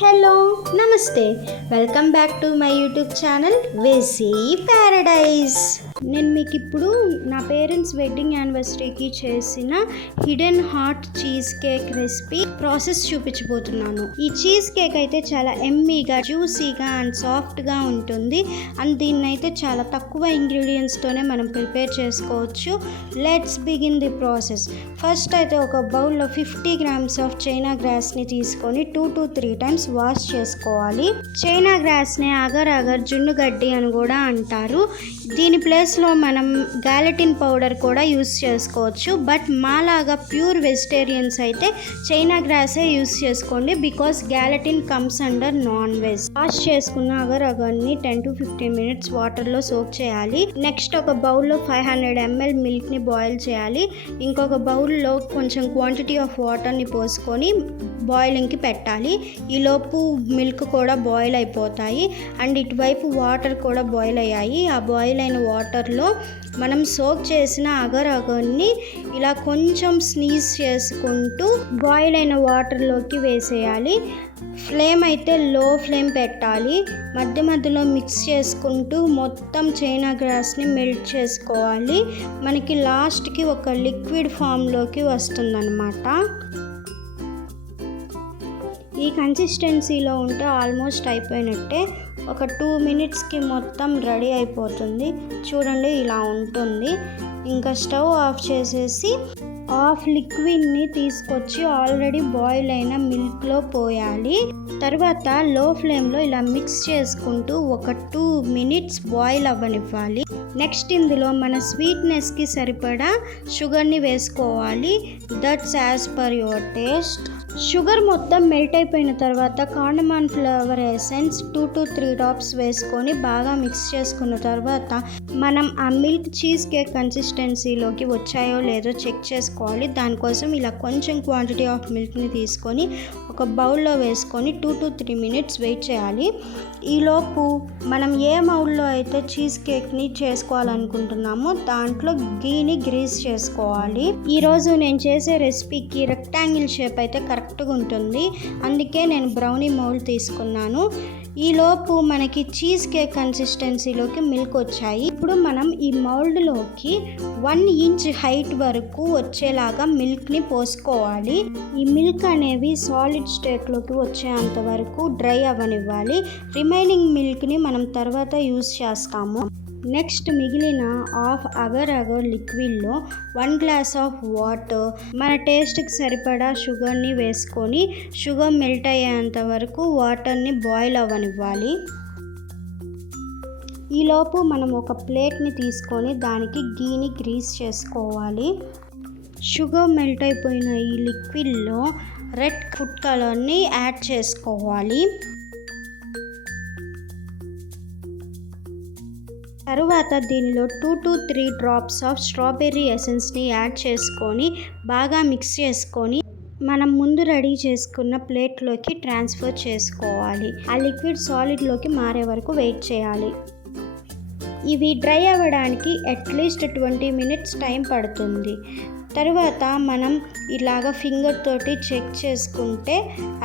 Hello నమస్తే, welcome back to my YouTube channel వేసీ paradise. నేను మీకు ఇప్పుడు నా పేరెంట్స్ వెడ్డింగ్ యానివర్సరీకి చేసిన hidden heart cheese cake recipe process చూపించబోతున్నాను. ఈ చీజ్ కేక్ అయితే చాలా ఎమ్మీగా, జ్యూసీగా అండ్ సాఫ్ట్గా ఉంటుంది. అండ్ దీన్ని అయితే చాలా తక్కువ ఇంగ్రీడియంట్స్తోనే మనం ప్రిపేర్ చేసుకోవచ్చు. Let's begin the process. First అయితే ఒక బౌల్లో 50 grams ఆఫ్ చైనా గ్రాస్ని తీసుకొని 2 to 3 times వాష్ చేసుకోవాలి. చైనా గ్రాస్ని అగర్ అగర్ జున్ను గడ్డి అని కూడా అంటారు. దీని ప్లేస్లో మనం గ్యాలటిన్ పౌడర్ కూడా యూస్ చేసుకోవచ్చు. బట్ మాలాగా ప్యూర్ వెజిటేరియన్స్ అయితే చైనా గ్రాసే యూస్ చేసుకోండి, because gelatin comes under non veg. Wash చేసుకున్న అగర్ అగర్ని 10 to 15 minutes వాటర్లో సోక్ చేయాలి. నెక్స్ట్ ఒక బౌల్లో 500 ml మిల్క్ని బాయిల్ చేయాలి. ఇంకొక బౌల్లో కొంచెం క్వాంటిటీ ఆఫ్ వాటర్ని పోసుకొని బాయిలింగ్కి పెట్టాలి. ఈలోపు మిల్క్ కూడా బాయిల్ అయిపోతాయి అండ్ ఇటువైపు వాటర్ కూడా బాయిల్ అయ్యాయి. ఆ బాయిల్ అయిన వాటర్లో మనం సోక్ చేసిన అగర్ అగర్ని ఇలా కొంచెం స్నీజ్ చేసుకుంటూ బాయిల్ అయిన వాటర్లోకి వేసేయాలి. ఫ్లేమ్ అయితే లో ఫ్లేమ్ పెట్టాలి. మధ్య మధ్యలో మిక్స్ చేసుకుంటూ మొత్తం చైనా గ్రాస్ని మెల్ట్ చేసుకోవాలి. మనకి లాస్ట్కి ఒక లిక్విడ్ ఫామ్లోకి వస్తుందన్నమాట. ఈ కన్సిస్టెన్సీలో ఉంటే ఆల్మోస్ట్ అయిపోయినట్టే. ఒక 2 minutesకి మొత్తం రెడీ అయిపోతుంది. చూడండి ఇలా ఉంటుంది. ఇంకా స్టవ్ ఆఫ్ చేసేసి హాఫ్ లిక్విడ్ని తీసుకొచ్చి ఆల్రెడీ బాయిల్ అయిన మిల్క్లో పోయాలి. తర్వాత లో ఫ్లేమ్లో ఇలా మిక్స్ చేసుకుంటూ ఒక 2 minutes బాయిల్ అవ్వనివ్వాలి. నెక్స్ట్ ఇందులో మన స్వీట్నెస్కి సరిపడా షుగర్ని వేసుకోవాలి. That's as per your taste. Sugar మొత్తం మెల్ట్ అయిపోయిన తర్వాత కార్డమన్ ఫ్లేవర్ ఎసెన్స్ 2 to 3 drops వేసుకొని బాగా మిక్స్ చేసుకున్న తర్వాత మనం ఆ మిల్క్ చీజ్ కేక్ కన్సిస్టెన్సీలోకి వచ్చాయో లేదో చెక్ చేసుకోవాలి. దానికోసం ఇలా కొంచెం క్వాంటిటీ ఆఫ్ మిల్క్ని తీసుకొని ఒక బౌల్లో వేసుకొని 2 to 3 minutes వెయిట్ చేయాలి. ఈలోపు మనం ఏ మౌల్లో అయితే చీజ్ కేక్ని చేసుకోవాలనుకుంటున్నామో దాంట్లో గీని గ్రీస్ చేసుకోవాలి. ఈరోజు నేను చేసే రెసిపీకి రెక్టాంగిల్ షేప్ అయితే కరెక్ట్గా ఉంటుంది, అందుకే నేను బ్రౌనీ మౌల్డ్ తీసుకున్నాను. ఈలోపు మనకి చీజ్ కేక్ కన్సిస్టెన్సీలోకి మిల్క్ వచ్చాయి. ఇప్పుడు మనం ఈ మౌల్డ్లోకి 1 inch హైట్ వరకు వచ్చేలాగా మిల్క్ని పోసుకోవాలి. ఈ మిల్క్ అనేవి సాలిడ్ స్టేట్లోకి వచ్చేంత వరకు డ్రై అవ్వనివ్వాలి. రిమైనింగ్ మిల్క్ని మనం తర్వాత యూస్ చేస్తాము. నెక్స్ట్ మిగిలిన హాఫ్ అగర్ అగర్ లిక్విడ్లో 1 glass ఆఫ్ వాటర్, మన టేస్ట్కి సరిపడా షుగర్ని వేసుకొని షుగర్ మెల్ట్ అయ్యేంత వరకు వాటర్ని బాయిల్ అవ్వనివ్వాలి. ఈలోపు మనం ఒక ప్లేట్ని తీసుకొని దానికి గీని గ్రీస్ చేసుకోవాలి. షుగర్ మెల్ట్ అయిపోయిన ఈ లిక్విడ్లో రెడ్ ఫుడ్ కలర్ని యాడ్ చేసుకోవాలి. తరువాత దీనిలో 2 to 3 drops ఆఫ్ స్ట్రాబెర్రీ ఎసెన్స్ని యాడ్ చేసుకొని బాగా మిక్స్ చేసుకొని మనం ముందు రెడీ చేసుకున్న ప్లేట్లోకి ట్రాన్స్ఫర్ చేసుకోవాలి. ఆ లిక్విడ్ సాలిడ్లోకి మారే వరకు వెయిట్ చేయాలి. ఇవి డ్రై అవ్వడానికి అట్లీస్ట్ 20 minutes టైం పడుతుంది. తర్వాత మనం ఇలాగ ఫింగర్ తోటి చెక్ చేసుకుంటే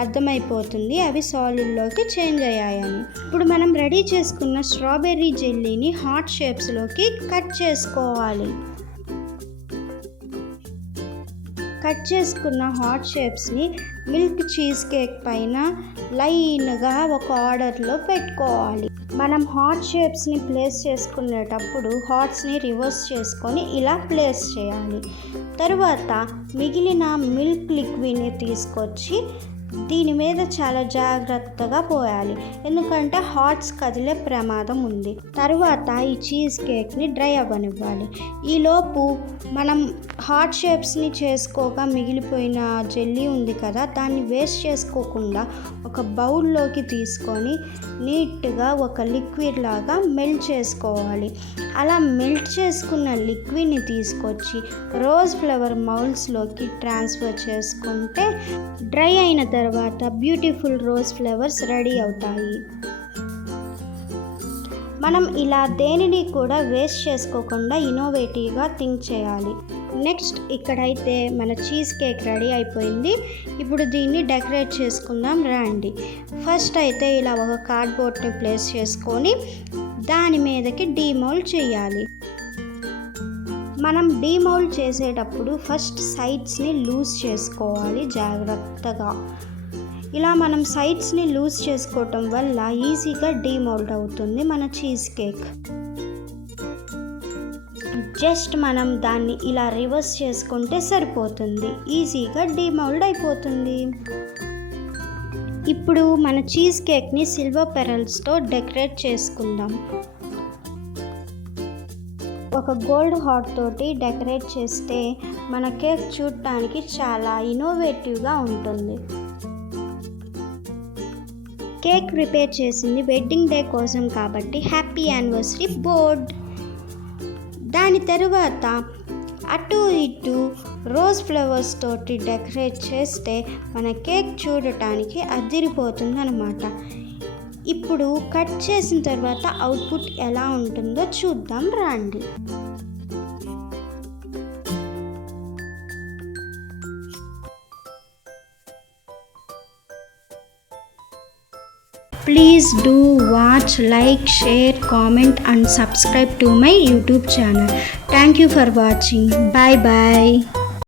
అర్థమైపోతుంది అవి సాలిడ్లోకి చేంజ్ అయ్యాయని. ఇప్పుడు మనం రెడీ చేసుకున్న స్ట్రాబెర్రీ జెల్లీని హార్ట్ షేప్స్లోకి కట్ చేసుకోవాలి. కట్ చేసుకున్న హార్ట్ షేప్స్ని మిల్క్ చీజ్ కేక్ పైన లైన్గా ఒక ఆర్డర్లో పెట్టుకోవాలి. మనం హార్ట్ షేప్స్ని ప్లేస్ చేసుకునేటప్పుడు హార్ట్స్ని రివర్స్ చేసుకొని ఇలా ప్లేస్ చేయాలి. తరువాత మిగిలిన మిల్క్ లిక్విడ్ని తీసుకొచ్చి దీని మీద చాలా జాగ్రత్తగా పోయాలి, ఎందుకంటే హార్ట్స్ కదిలే ప్రమాదం ఉంది. తర్వాత ఈ చీజ్ కేక్ని డ్రై అవ్వనివ్వాలి. ఈలోపు మనం హార్ట్ షేప్స్ని చేసుకోగా మిగిలిపోయిన జెల్లీ ఉంది కదా, దాన్ని వేస్ట్ చేసుకోకుండా ఒక బౌల్లోకి తీసుకొని నీట్గా ఒక లిక్విడ్ లాగా మెల్ట్ చేసుకోవాలి. అలా మెల్ట్ చేసుకున్న లిక్విడ్ని తీసుకొచ్చి రోజ్ ఫ్లవర్ మౌల్డ్స్లోకి ట్రాన్స్ఫర్ చేసుకుంటే డ్రై అయిన తర్వాత బ్యూటిఫుల్ రోజ్ ఫ్లవర్స్ రెడీ అవుతాయి. మనం ఇలా దేనిని కూడా వేస్ట్ చేసుకోకుండా ఇన్నోవేటివ్గా థింక్ చేయాలి. నెక్స్ట్ ఇక్కడైతే మన చీజ్ కేక్ రెడీ అయిపోయింది. ఇప్పుడు దీన్ని డెకరేట్ చేసుకుందాం రండి. ఫస్ట్ అయితే ఇలా ఒక కార్డ్బోర్డ్ని ప్లేస్ చేసుకొని దాని మీదకి డీమౌల్డ్ చేయాలి. మనం డీమౌల్డ్ చేసేటప్పుడు ఫస్ట్ సైడ్స్ని లూజ్ చేసుకోవాలి జాగ్రత్తగా. ఇలా మనం సైడ్స్ని లూజ్ చేసుకోవటం వల్ల ఈజీగా డీమౌల్డ్ అవుతుంది మన చీజ్ కేక్. జస్ట్ మనం దాన్ని ఇలా రివర్స్ చేసుకుంటే సరిపోతుంది, ఈజీగా డీమౌల్డ్ అయిపోతుంది. ఇప్పుడు మన చీజ్ కేక్ని సిల్వర్ పెరల్స్తో డెకరేట్ చేసుకుందాం. ఒక గోల్డ్ హార్ట్ తోటి డెకరేట్ చేస్తే మన కేక్ చూడటానికి చాలా ఇన్నోవేటివ్గా ఉంటుంది. కేక్ ప్రిపేర్ చేసింది వెడ్డింగ్ డే కోసం కాబట్టి హ్యాపీ యానివర్సరీ బోర్డ్. దాని తరువాత అటు ఇటు రోజ్ ఫ్లవర్స్ తోటి డెకరేట్ చేస్తే మన కేక్ చూడటానికి అదిరిపోతుంది అన్నమాట. ఇప్పుడు కట్ చేసిన తర్వాత అవుట్పుట్ ఎలా ఉంటుందో చూద్దాం రండి. Please do watch, like, share, comment and subscribe to my YouTube channel. Thank you for watching. Bye bye.